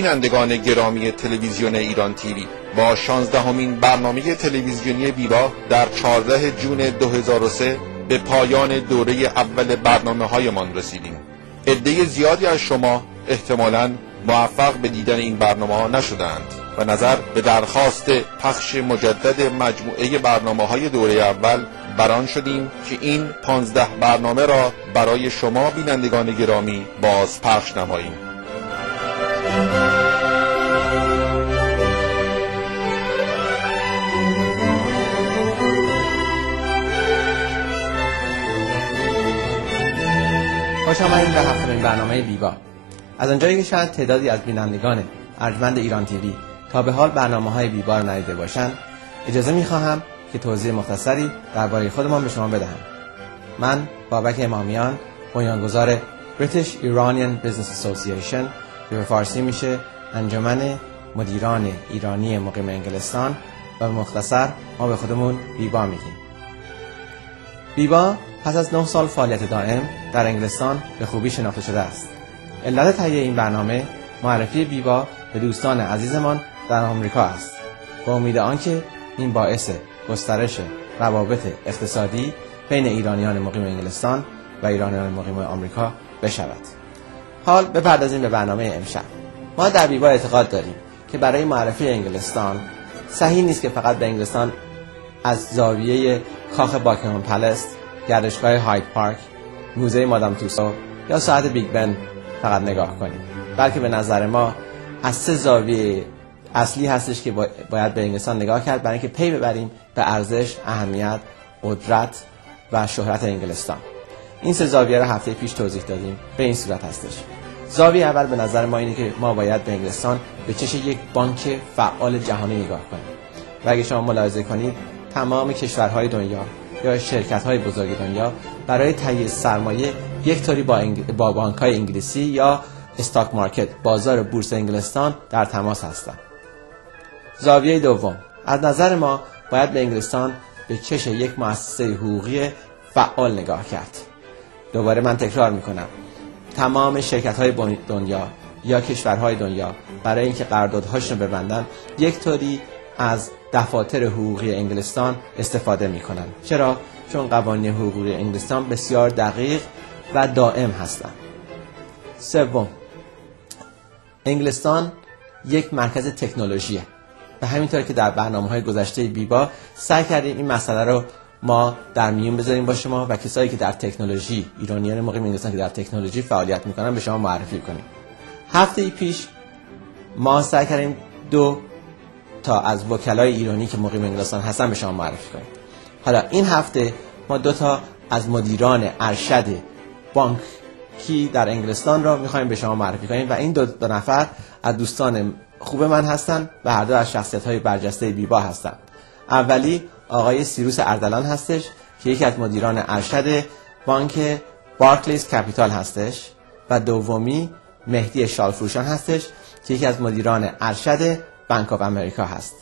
بینندگان گرامی تلویزیون ایران تیوی، با 16مین برنامه تلویزیونی بیبا در 14 جون 2003 به پایان دوره اول برنامه‌هایمان رسیدیم. عده زیادی از شما احتمالاً موفق به دیدن این برنامه‌ها نشدند و نظر به درخواست پخش مجدد مجموعه برنامه‌های دوره اول بران شدیم که این 15 برنامه را برای شما بینندگان گرامی باز پخش نماییم. خوش آمدید به هفتمین برنامه بیبا. از آنجایی که شاید تعدادی از بینندگان ارجمند ایران تیوی تا به حال برنامه‌های بیبا را ندیده باشند، اجازه می‌خواهم که توضیح مختصری درباره خودمان به شما بدهم. من بابک امامیان، بنیانگذار British Iranian Business Association که به فارسی میشه انجمن مدیران ایرانی مقیم انگلستان و به مختصر ما به خودمون بیبا میگیم. بیبا پس از 9 سال فعالیت دائم در انگلستان به خوبی شناخته شده است. علت تهیه این برنامه معرفی بیبا به دوستان عزیزمان در آمریکا است، با امید آنکه این باعث گسترش روابط اقتصادی بین ایرانیان مقیم انگلستان و ایرانیان مقیم آمریکا بشود. حال بپردازیم به برنامه امشب. ما در بیبا اعتقاد داریم که برای معرفی انگلستان صحیح نیست که فقط به انگلستان از زاویه کاخ باکینگهام پلس، گردشگاه هاید پارک، موزه مادام توسو یا ساعت بیگ بن فقط نگاه کنیم، بلکه به نظر ما از 3 زاویه اصلی هستش که باید به انگلستان نگاه کرد برای اینکه پی ببریم به ارزش، اهمیت، قدرت و شهرت انگلستان. این 3 زاویه را هفته پیش توضیح دادیم. به این صورت هستش. زاویه اول به نظر ما اینه که ما باید به انگلستان به چشم یک بانک فعال جهانی نگاه کنیم. و اگه شما ملاحظه کنید تمام کشورهای دنیا یا شرکت‌های بزرگ دنیا برای تهیه سرمایه یک طوری با بانک‌های انگلیسی یا استاک مارکت، بازار بورس انگلستان در تماس هستند. زاویه دوم، از نظر ما باید به انگلستان به چشم یک مؤسسه حقوقی فعال نگاه کرد. دوباره من تکرار میکنم، تمام شرکت‌های دنیا یا کشورهای دنیا برای اینکه قراردادهاشون رو ببندن یک طوری از دفاتر حقوقی انگلستان استفاده میکنن. چرا؟ چون قوانین حقوقی انگلستان بسیار دقیق و دائم هستند. سوم، انگلستان یک مرکز تکنولوژیه و همینطور که در برنامه‌های گذشته بیبا سعی کردیم این مسئله رو ما در میون بذاریم با شما و کسایی که در تکنولوژی، ایرانیان مقیم انگلستان که در تکنولوژی فعالیت میکنن به شما معرفی کنیم. هفته پیش ما سعی کردیم 2 تا از وکلای ایرانی که مقیم انگلستان هستن به شما معرفی کنیم. حالا این هفته ما 2 تا از مدیران ارشد بانکی در انگلستان را میخوایم به شما معرفی کنیم و این 2 نفر از دوستان خوب من هستن و هر دو از شخصیت‌های برجسته بیبا هستن. اولی آقای سیروس اردلان هستش که یکی از مدیران ارشد بانک بارکلیز کپیتال هستش و دومی مهدی شالفروشان هستش که یکی از مدیران ارشد بانک آف امریکا هست.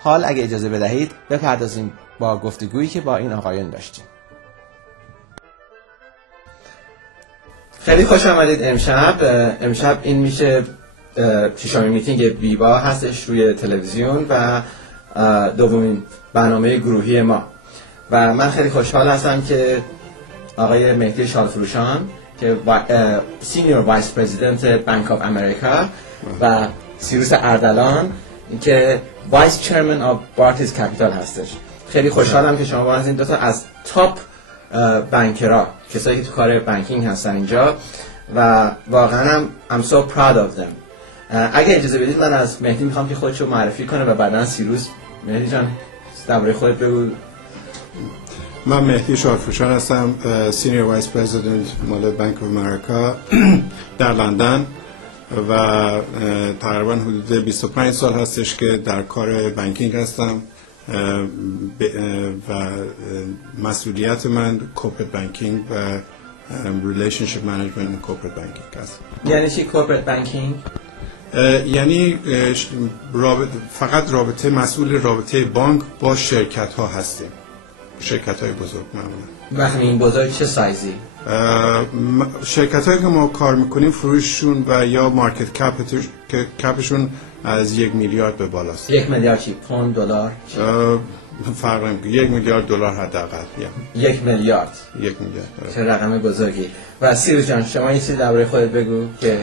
حال اگه اجازه بدهید بپردازیم با گفتگویی که با این آقایان داشتیم. خیلی خوش آمدید امشب این میشه 6مین میتینگ بیبا هستش روی تلویزیون و دومین برنامه گروهی ما و من خیلی خوشحال هستم که آقای مهدی شالفروشان که سینیور وایس پرزیدنت بانک آف امریکا و سیروس اردلان که وایس چرمن آف بارکلیز کپیتال هستش. خیلی خوشحالم که شما هستین 2 تا از تاپ بانکرها، کسایی که تو کار بانکینگ هستن اینجا و واقعا هم I'm so proud of them. اگه اجازه بدید من از مهدی میخوام که خودشو معرفی کنه و بعداً سیروس. مهدی جان درباره خودت بگو. من مهدی شالفروشان هستم، سینیور وایس پرزیدنت مال بانک آف امریکا در لندن و تقریبا حدود 25 سال هستش که در کار بانکینگ هستم و مسئولیت من کورپرات بانکینگ و ریلیشنشیپ منیجمنت کورپرات بانکینگ هست. یعنی چی کورپرات بانکینگ؟ یعنی فقط مسئول رابطه بانک با شرکت ها هستیم. شرکت‌های بزرگ معمولا. وقتی این بزرگ چه سایزی؟ شرکت‌هایی که ما کار میکنیم فروششون و یا مارکت کپشون از 1 میلیارد به بالاست. 1 میلیارد چی؟ پوند، دلار؟ فرق نمیکنه. 1 میلیارد دلار حداقل. 1 میلیارد. 1 میلیارد. چه رقم بزرگی. و سیروش جان شما این چیزی درباره خودت بگو که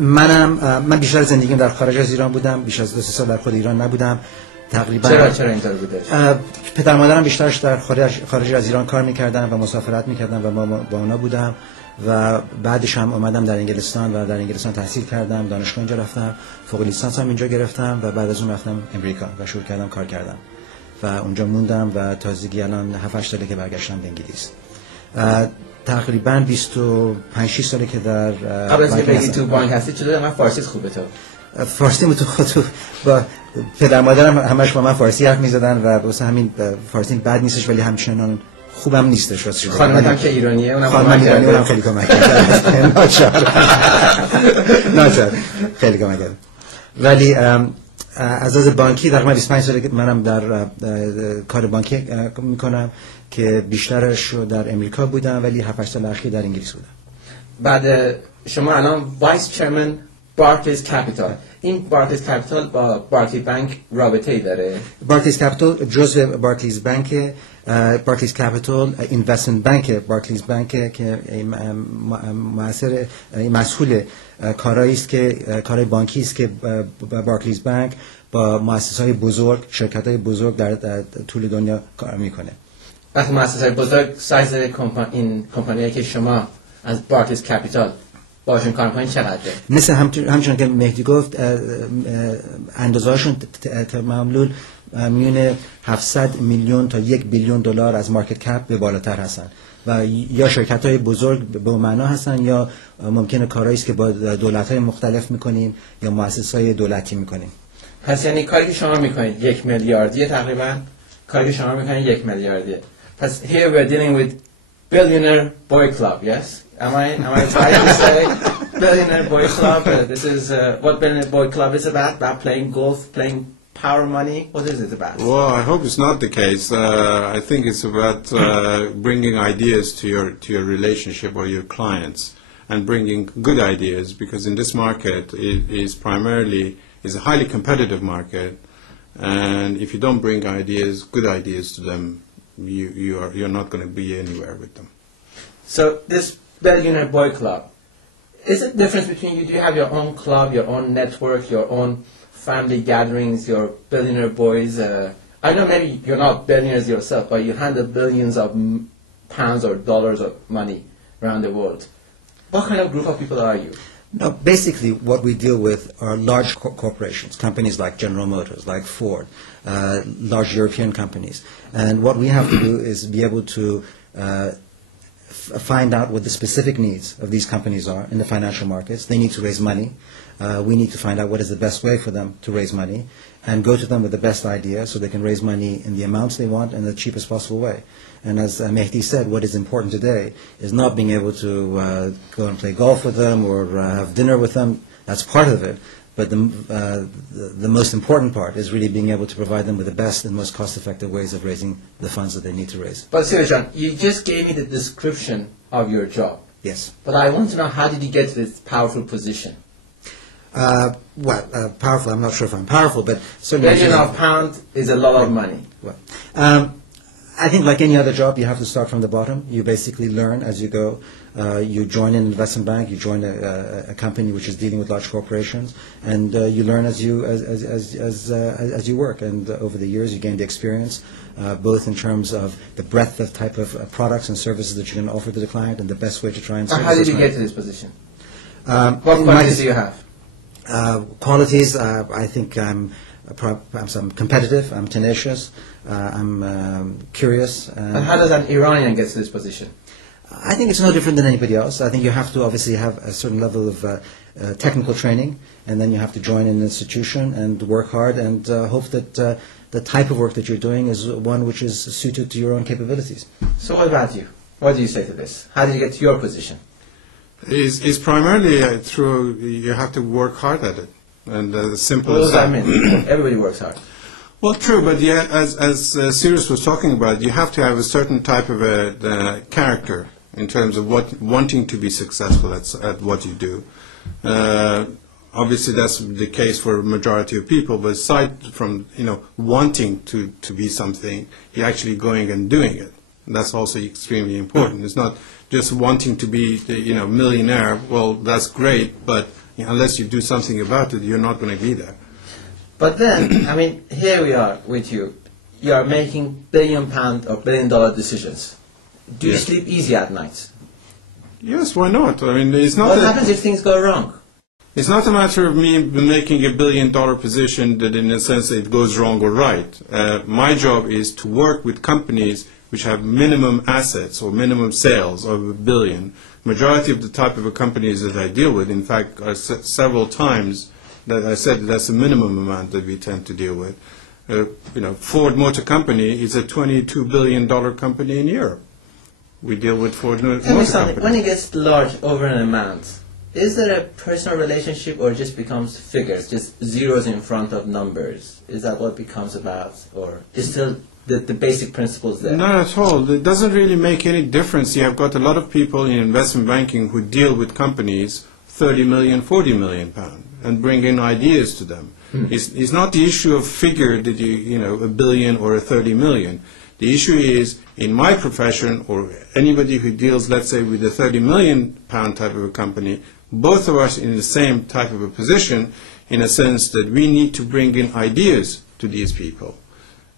من بیشتر زندگیم در خارج از ایران بودم. بیش از 2 سال در خود ایران نبودم. تقریبا چرا اینطور بوده؟ پدر مادرم بیشترش در خارج از ایران کار می‌کردن و مسافرت می‌کردن و با اونا بودم و بعدش هم اومدم در انگلستان و در انگلستان تحصیل کردم، دانشگاه اینجا رفتم، فوق لیسانس هم اینجا گرفتم و بعد از اون رفتم امریکا و شروع کردم کار کردن و اونجا موندم و تازگی الان 7-8 ساله که برگشتم به انگلیس. تقریبا 25-6 ساله که در قبل از اینکه بگی تو بانک هستی چطور من فارسی خوبه تو؟ فارسی تو خودت با پدر مادرم همش با من فارسی حرف می‌زدن و واسه همین فارسی بد نیستش ولی همچنان خوبم نیستش واسه شما. خانمم که ایرانیه اونم ایرانیه خیلی کمک کرد. ناچار خیلی کمک کرد. ولی از بانکی تقریبا 25 ساله که منم در کار بانکی میکنم که بیشترش رو در امریکا بودم ولی 7-8 سال اخیر در انگلیس بودم. بعد شما الان وایس چرمن بارکلیز کپیتال. این بارکلیز کپیتال با بارکلیز بانک رابطه ای داره؟ بارکلیز کپیتال جزء بارکلیز بانک، بارکلیز کپیتال اینوستمنت بانک بارکلیز بانک که مسئول کارایی است که کارهای بانکی است که بارکلیز بانک با مؤسسه‌های بزرگ، شرکت‌های بزرگ در طول دنیا کار میکنه. وقتی مؤسسه‌های بزرگ سایز این کمپانیایی که شما از بارکلیز کپیتال باشون کار می‌کنین چقدره؟ مثل همچنان که مهدی گفت اندازه‌هاشون معمول میونه 700 میلیون تا 1 بیلیون دلار از مارکت کپ به بالاتر هستن و یا شرکت‌های بزرگ به معنا هستن یا ممکنه کارهایی است که با دولت‌های مختلف می‌کنیم یا مؤسسه‌های دولتی می‌کنیم. پس یعنی کاری که شما می‌کنید 1 میلیاردیه تقریبا، کاری که شما می‌کنید 1 میلیاردیه. پس here we're dealing with billionaire boy club, yes? Am I trying to say billionaire boy club? This is what billionaire boy club is about playing golf, playing power money. What is it about? Well, I hope it's not the case. I think it's about bringing ideas to your relationship or your clients and bringing good ideas because in this market it is a highly competitive market and if you don't bring good ideas to them, you're not going to be anywhere with them. So this billionaire boy club, is it difference between you? Do you have your own club, your own network, your own family gatherings, your billionaire boys? I know maybe you're not billionaires yourself, but you handle billions of pounds or dollars of money around the world. What kind of group of people are you? No, basically what we deal with are large corporations, companies like General Motors, like Ford, large European companies. And what we have to do is be able to find out what the specific needs of these companies are in the financial markets. They need to raise money. We need to find out what is the best way for them to raise money and go to them with the best idea so they can raise money in the amounts they want in the cheapest possible way. And as Mehdi said, what is important today is not being able to go and play golf with them or have dinner with them. That's part of it. But the most important part is really being able to provide them with the best and most cost-effective ways of raising the funds that they need to raise. But Sirjan, you just gave me the description of your job. Yes. But I want to know, how did you get to this powerful position? Powerful, I'm not sure if I'm powerful, but certainly... $1 billion pound is a lot of money. Well, I think like any other job, you have to start from the bottom. You basically learn as you go. You join an investment bank, you join a company which is dealing with large corporations, and you learn as you work. And over the years, you gain the experience, both in terms of the breadth of type of products and services that you can offer to the client, and the best way to try and serve. How did you get to this position? What qualities do you have? Qualities, I think I'm competitive, I'm tenacious, I'm curious. And how does an Iranian get to this position? I think it's no different than anybody else. I think you have to obviously have a certain level of technical training, and then you have to join an institution and work hard and hope that the type of work that you're doing is one which is suited to your own capabilities. So what about you? What do you say to this? How did you get to your position? It's primarily you have to work hard at it. And simple what as does that mean? Everybody works hard. Well, true, but yeah, as Cyrus was talking about, you have to have a certain type of a character in terms of wanting to be successful at what you do. Obviously, that's the case for a majority of people. But aside from wanting to be something, you're actually going and doing it. And that's also extremely important. It's not just wanting to be millionaire. Well, that's great, but unless you do something about it, you're not going to be there. But then, I mean, here we are with you. You are making £1 billion or $1 billion decisions. Do you sleep easy at night? Yes, why not? I mean, it's not. What happens if things go wrong? It's not a matter of me making a $1 billion position that, in a sense, it goes wrong or right. My job is to work with companies which have minimum assets or minimum sales of $1 billion. Majority of the type of companies that I deal with, in fact, several times that I said that's the minimum amount that we tend to deal with. Ford Motor Company is a $22 billion company in Europe. We deal with Ford Motor Company. When it gets large over an amount, is there a personal relationship or it just becomes figures, just zeros in front of numbers? Is that what it becomes about? Or is still the basic principles there? Not at all. It doesn't really make any difference. You have got a lot of people in investment banking who deal with companies 30 million, 40 million pounds and bring in ideas to them. It's not the issue of figure that $1 billion or a 30 million. The issue is, in my profession, or anybody who deals, let's say, with a 30 million pound type of a company, both of us in the same type of a position, in a sense that we need to bring in ideas to these people.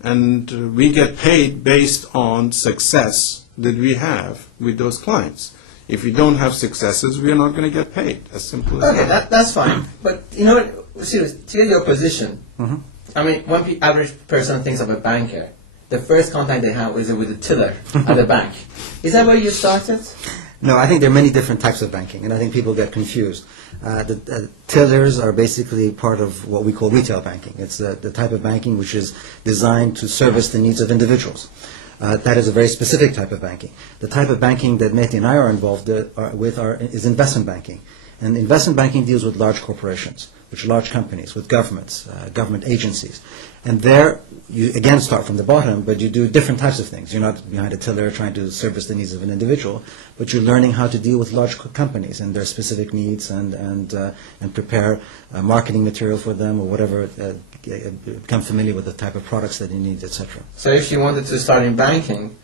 And we get paid based on success that we have with those clients. If we don't have successes, we are not going to get paid. As simple as that. Okay, that's fine. But seriously, to get your position, I mean, when the average person thinks of a banker, the first contact they have is with a tiller at the bank. Is that where you started? No, I think there are many different types of banking, and I think people get confused. The tillers are basically part of what we call retail banking. It's the type of banking which is designed to service the needs of individuals. That is a very specific type of banking. The type of banking that Mehdi and I are involved with is investment banking. And investment banking deals with large corporations, with large companies, with governments, government agencies. And there, you again start from the bottom, but you do different types of things. You're not behind a tiller trying to service the needs of an individual, but you're learning how to deal with large companies and their specific needs and prepare marketing material for them or whatever, become familiar with the type of products that you need, etc. So if you wanted to start in banking,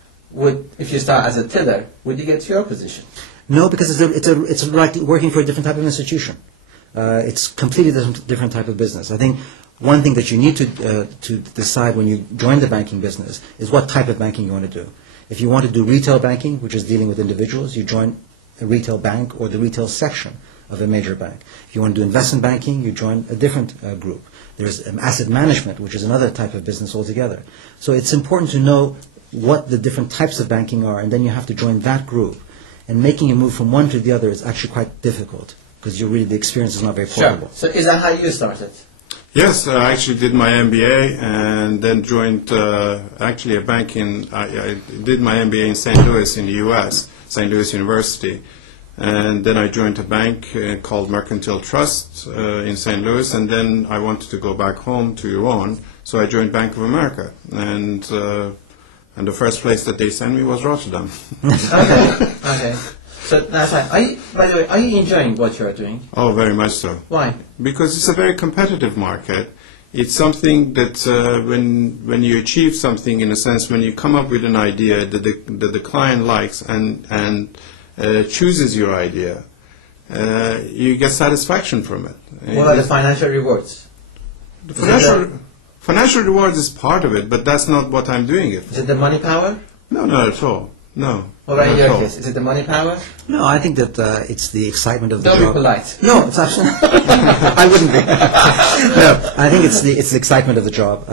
if you start as a tiller, would you get to your position? No, because it's like working for a different type of institution. It's completely different type of business. I think one thing that you need to decide when you join the banking business is what type of banking you want to do. If you want to do retail banking, which is dealing with individuals, you join a retail bank or the retail section of a major bank. If you want to do investment banking, you join a different group. There's asset management, which is another type of business altogether. So it's important to know what the different types of banking are, and then you have to join that group. And making a move from one to the other is actually quite difficult because the experience is not very portable. Sure. So is that how you started? Yes, I actually did my MBA and then joined actually a bank I did my MBA in St. Louis in the U.S., St. Louis University. And then I joined a bank called Mercantile Trust in St. Louis, and then I wanted to go back home to Iran, so I joined Bank of America. And the first place that they sent me was Rotterdam. Okay. So that's fine. By the way, are you enjoying what you're doing? Oh, very much so. Why? Because it's a very competitive market. It's something that when you achieve something, in a sense, when you come up with an idea that the client likes and chooses your idea, you get satisfaction from it. What are the financial rewards? The financial rewards is part of it, but that's not what I'm doing it for. Is it the money power? No, not at all. No. What about in your case? Is it the money power? No, I think that it's the excitement of the job. Don't be polite. No, it's absolutely. I wouldn't be. No, I think it's the excitement of the job.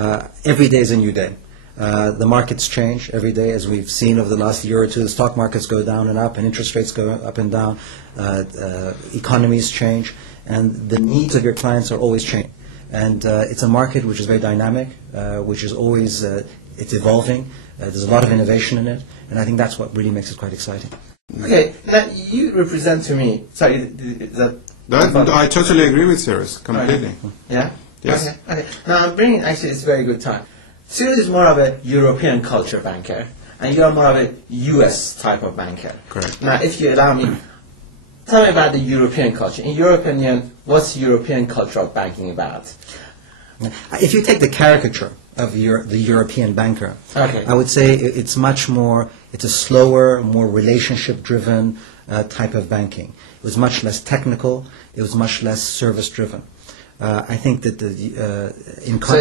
Every day is a new day. The markets change every day, as we've seen over the last year or two. The stock markets go down and up, and interest rates go up and down. Economies change, and the needs of your clients are always changing. And it's a market which is very dynamic, which is always it's evolving. There's a lot of innovation in it, and I think that's what really makes it quite exciting. Okay, now you represent to me. Sorry, is that? I totally agree with Cyrus completely. Yeah. Yes. Okay. Now I'm bringing. Actually, it's a very good time. Sirius is more of a European culture banker, and you are more of a U.S. type of banker. Correct. Now, if you allow me, tell me about the European culture. In your opinion, what's European culture of banking about? If you take the caricature of the European banker, Okay. I would say it's much more, it's a slower, more relationship-driven type of banking. It was much less technical, it was much less service-driven. I think that So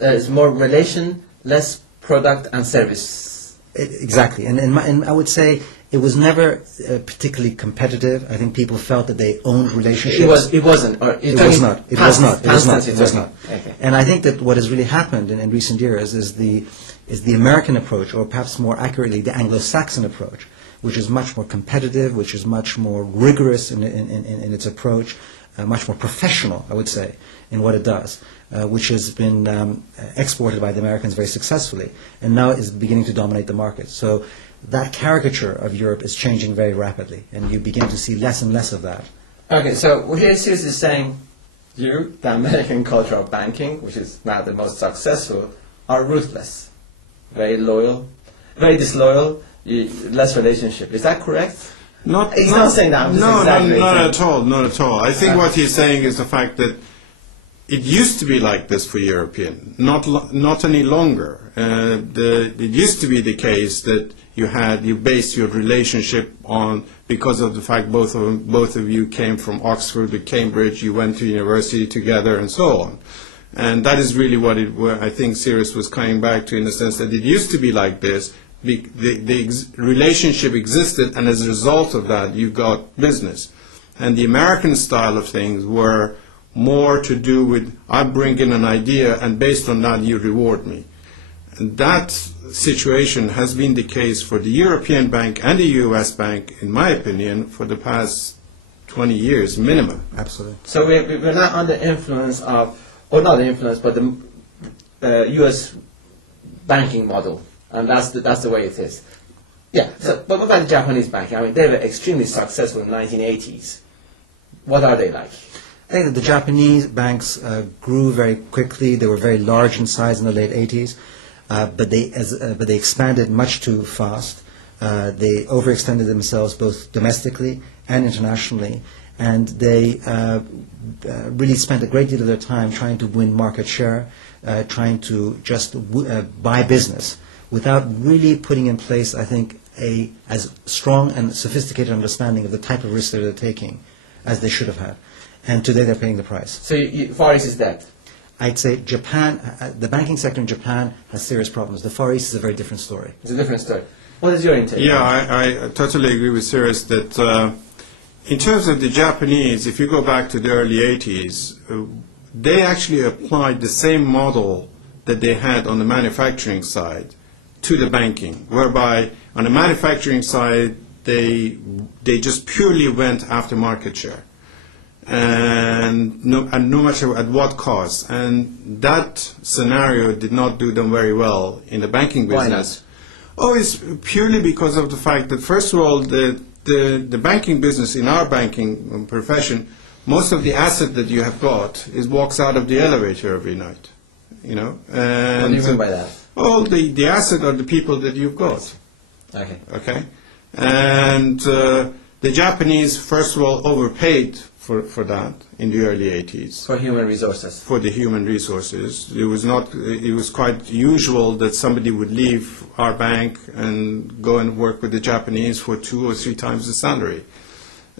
it's more relation, less product and service. Exactly, and I would say it was never particularly competitive. I think people felt that they owned relationships. It wasn't. Or It was not. It was not. It was not. It It was not. Okay. And I think that what has really happened in recent years is the American approach, or perhaps more accurately, the Anglo-Saxon approach, which is much more competitive, which is much more rigorous in its approach, much more professional, I would say, in what it does, which has been exported by the Americans very successfully, and now is beginning to dominate the market. So that caricature of Europe is changing very rapidly, and you begin to see less and less of that. Okay, so here Sirius is saying, you, the American culture of banking, which is now the most successful, are ruthless, very loyal, very disloyal, less relationship. Is that correct? He's not saying that. I'm just exaggerating. Not at all. Not at all. I think what he's saying is the fact that it used to be like this for European, not any longer. It used to be the case that you based your relationship on, because of the fact both of you came from Oxford to Cambridge, you went to university together, and so on. And that is really what I think Sirius was coming back to, in the sense that it used to be like this. The relationship existed, and as a result of that, you got business. And the American style of things were more to do with, I bring in an idea, and based on that, you reward me. And that situation has been the case for the European bank and the U.S. bank, in my opinion, for the past 20 years minimum. Absolutely. So we're not under influence of, or not the influence, but the U.S. banking model. And that's the way it is. Yeah. So, but what about the Japanese banking? I mean, they were extremely successful in the 1980s. What are they like? I think that the Japanese banks grew very quickly. They were very large in size in the late 80s, but they expanded much too fast. They overextended themselves both domestically and internationally, and they really spent a great deal of their time trying to win market share, trying to just buy business, without really putting in place, I think, as strong and sophisticated understanding of the type of risk that they're taking as they should have had. And today they're paying the price. So Far East is dead? I'd say Japan, the banking sector in Japan has serious problems. The Far East is a very different story. It's a different story. What is your intake? Yeah, I totally agree with Sirius that in terms of the Japanese, if you go back to the early 80s, they actually applied the same model that they had on the manufacturing side to the banking, whereby on the manufacturing side, they just purely went after market share, and no matter at what cost. And that scenario did not do them very well in the banking business. Why not? It's purely because of the fact that, first of all, the banking business, in our banking profession, most of the asset that you have got walks out of the elevator every night. And what do you mean by that? Well, the asset are the people that you've got. Okay. And the Japanese, first of all, overpaid for that in the early 80s. For human resources. For the human resources. It was quite usual that somebody would leave our bank and go and work with the Japanese for 2 or 3 times the salary.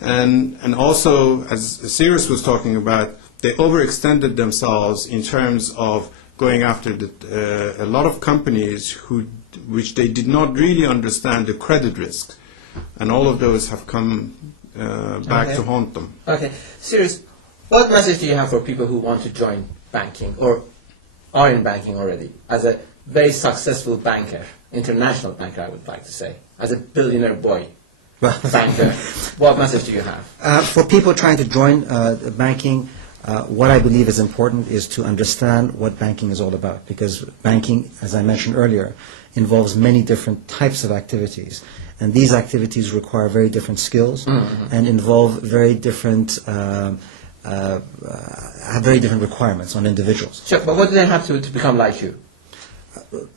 And also, as Sirius was talking about, they overextended themselves in terms of going after a lot of companies which they did not really understand the credit risk, and all of those have come back to haunt them. Okay, Sirius, what message do you have for people who want to join banking or are in banking already, as a very successful banker, international banker, I would like to say, as a billionaire boy banker? What message do you have? For people trying to join banking, what I believe is important is to understand what banking is all about, because banking, as I mentioned earlier, involves many different types of activities, and these activities require very different skills and involve very different have very different requirements on individuals. Sure, but what do they have to become like you?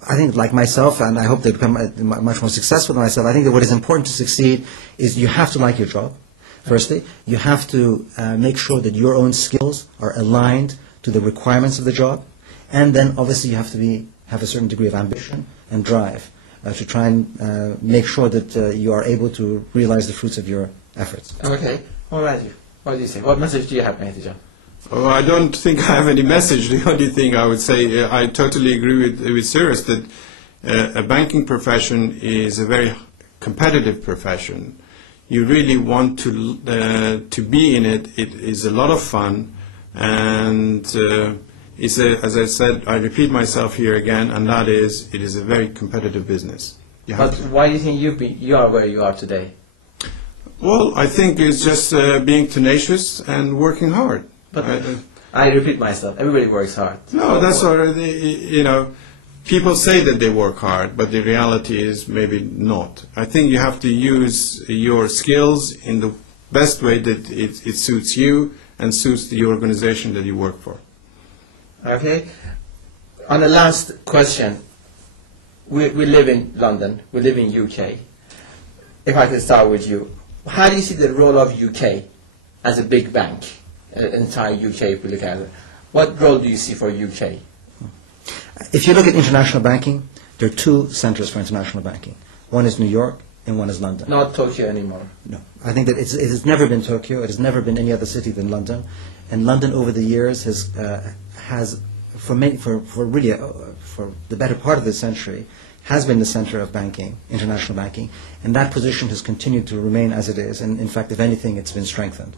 I think, like myself, and I hope they become much more successful than myself, I think that what is important to succeed is you have to like your job, firstly. You have to make sure that your own skills are aligned to the requirements of the job. And then, obviously, you have to have a certain degree of ambition and drive to try and make sure that you are able to realize the fruits of your efforts. Okay. All right. What do you say? What message do you have, Mehdi Jan? Oh, I don't think I have any message. The only thing I would say, I totally agree with Cyrus that a banking profession is a very competitive profession. You really want to be in it. It is a lot of fun, and as I said, I repeat myself here again, and that is, it is a very competitive business. But why do you think you are where you are today? Well, I think it's just being tenacious and working hard. But I repeat myself, everybody works hard. No, that's already, people say that they work hard, but the reality is maybe not. I think you have to use your skills in the best way that it suits you and suits the organization that you work for. Okay. On the last question, we live in London, we live in UK. If I could start with you, how do you see the role of UK as a big bank? Entire UK, if we look at it. What role do you see for UK? If you look at international banking, there are two centers for international banking. One is New York and one is London. Not Tokyo anymore. No. I think that it has never been Tokyo. It has never been any other city than London. And London over the years has for the better part of this century, has been the center of banking, international banking. And that position has continued to remain as it is. And in fact, if anything, it's been strengthened.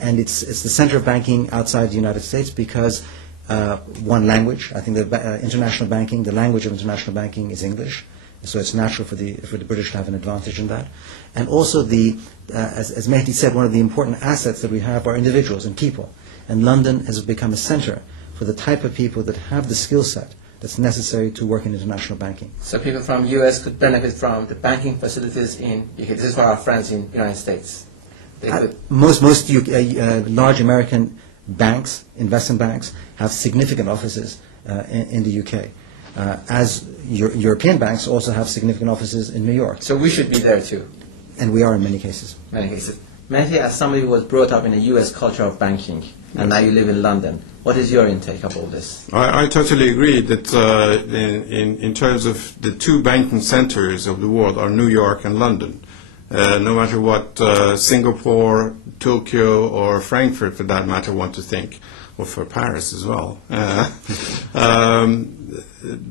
And it's the center of banking outside the United States because one language. I think that international banking, the language of international banking is English, so it's natural for the British to have an advantage in that. And also, as Mehdi said, one of the important assets that we have are individuals and people. And London has become a center for the type of people that have the skill set that's necessary to work in international banking. So people from US could benefit from the banking facilities in UK. This is for our friends in the United States. Most large American banks, investment banks, have significant offices in the UK. As European banks also have significant offices in New York. So we should be there too. And we are in many cases. Many cases. Mehdi, as somebody who was brought up in a US culture of banking, and now you live in London, what is your intake of all this? I totally agree that in terms of the two banking centers of the world are New York and London. No matter what Singapore, Tokyo, or Frankfurt, for that matter, want to think, or for Paris as well.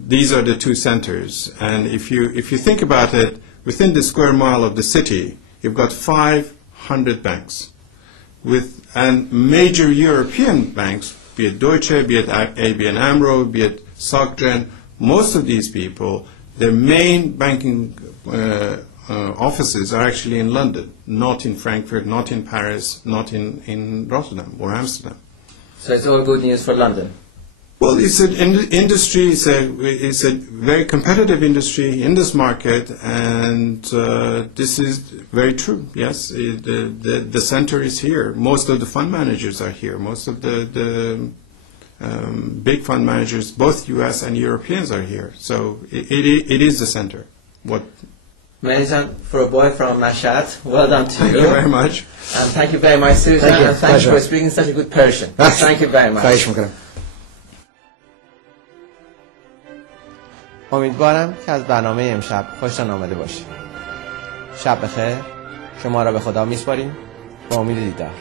These are the two centers, and if you think about it, within the square mile of the city, you've got 500 banks, and major European banks, be it Deutsche, be it ABN AMRO, be it SocGen. Most of these people, their main banking offices are actually in London, not in Frankfurt, not in Paris, not in Rotterdam or Amsterdam. So it's all good news for London? Well, it's an industry, it's a very competitive industry in this market, and this is very true, yes. The center is here. Most of the fund managers are here. Most of the big fund managers, both US and Europeans, are here. So it is the center. Mehdi Jan, for a boy from Mashhad, well done to you. Thank you very much. And thank you very much, Susan, and thank you for speaking such a good Persian. Thank you very much. امیدوارم که از برنامه امشب خوشتان آمده باشید. شب بخیر. شما را به خدا میسپاریم. با امید دیدار.